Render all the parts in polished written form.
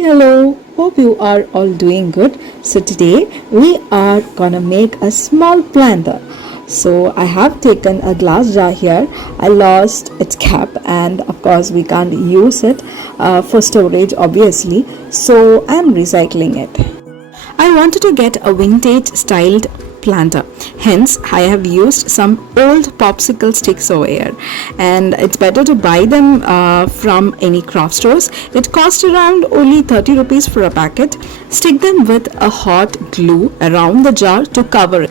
Hello, hope you are all doing good. So today we are gonna make a small planter. So I have taken a glass jar here. I lost its cap and of course we can't use it for storage obviously. So I'm recycling it. I wanted to get a vintage styled planter. Hence, I have used some old popsicle sticks over here, and it's better to buy them from any craft stores. It costs around only 30 rupees for a packet. Stick them with a hot glue around the jar to cover it.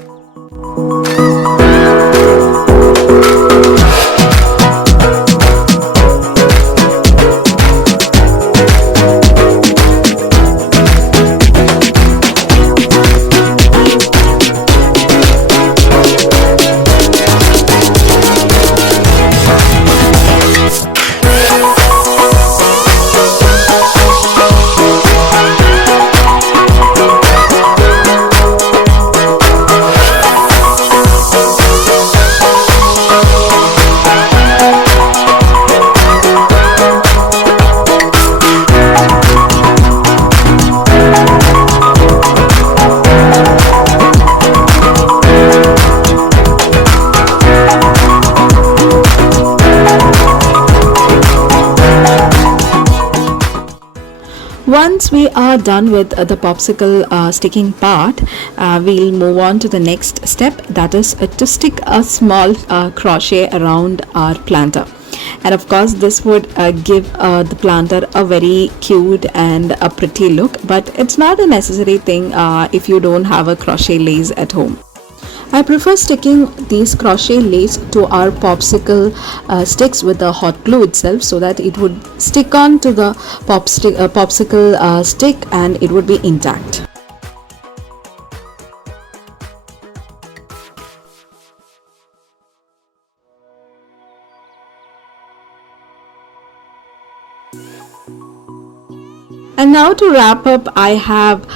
Once we are done with the popsicle sticking part, we'll move on to the next step, that is to stick a small crochet around our planter. And of course this would give the planter a very cute and a pretty look, but it's not a necessary thing if you don't have a crochet lace at home. I prefer sticking these crochet lace to our popsicle sticks with the hot glue itself, so that it would stick on to the popsicle stick and it would be intact. And now to wrap up, I have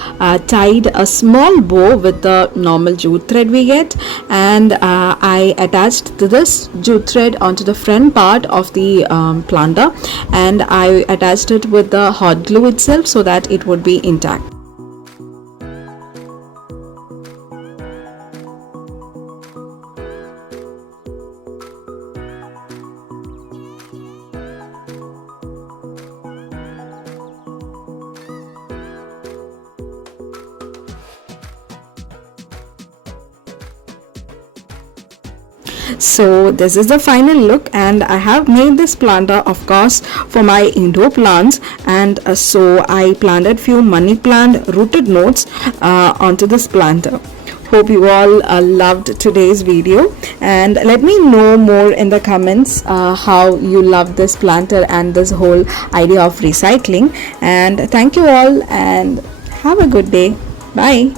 tied a small bow with the normal jute thread we get, and I attached this jute thread onto the front part of the planter, and I attached it with the hot glue itself so that it would be intact. So this is the final look, and I have made this planter of course for my indoor plants, and so I planted few money plant rooted notes onto this planter. Hope you all loved today's video, and let me know more in the comments how you love this planter and this whole idea of recycling. And thank you all and have a good day. Bye.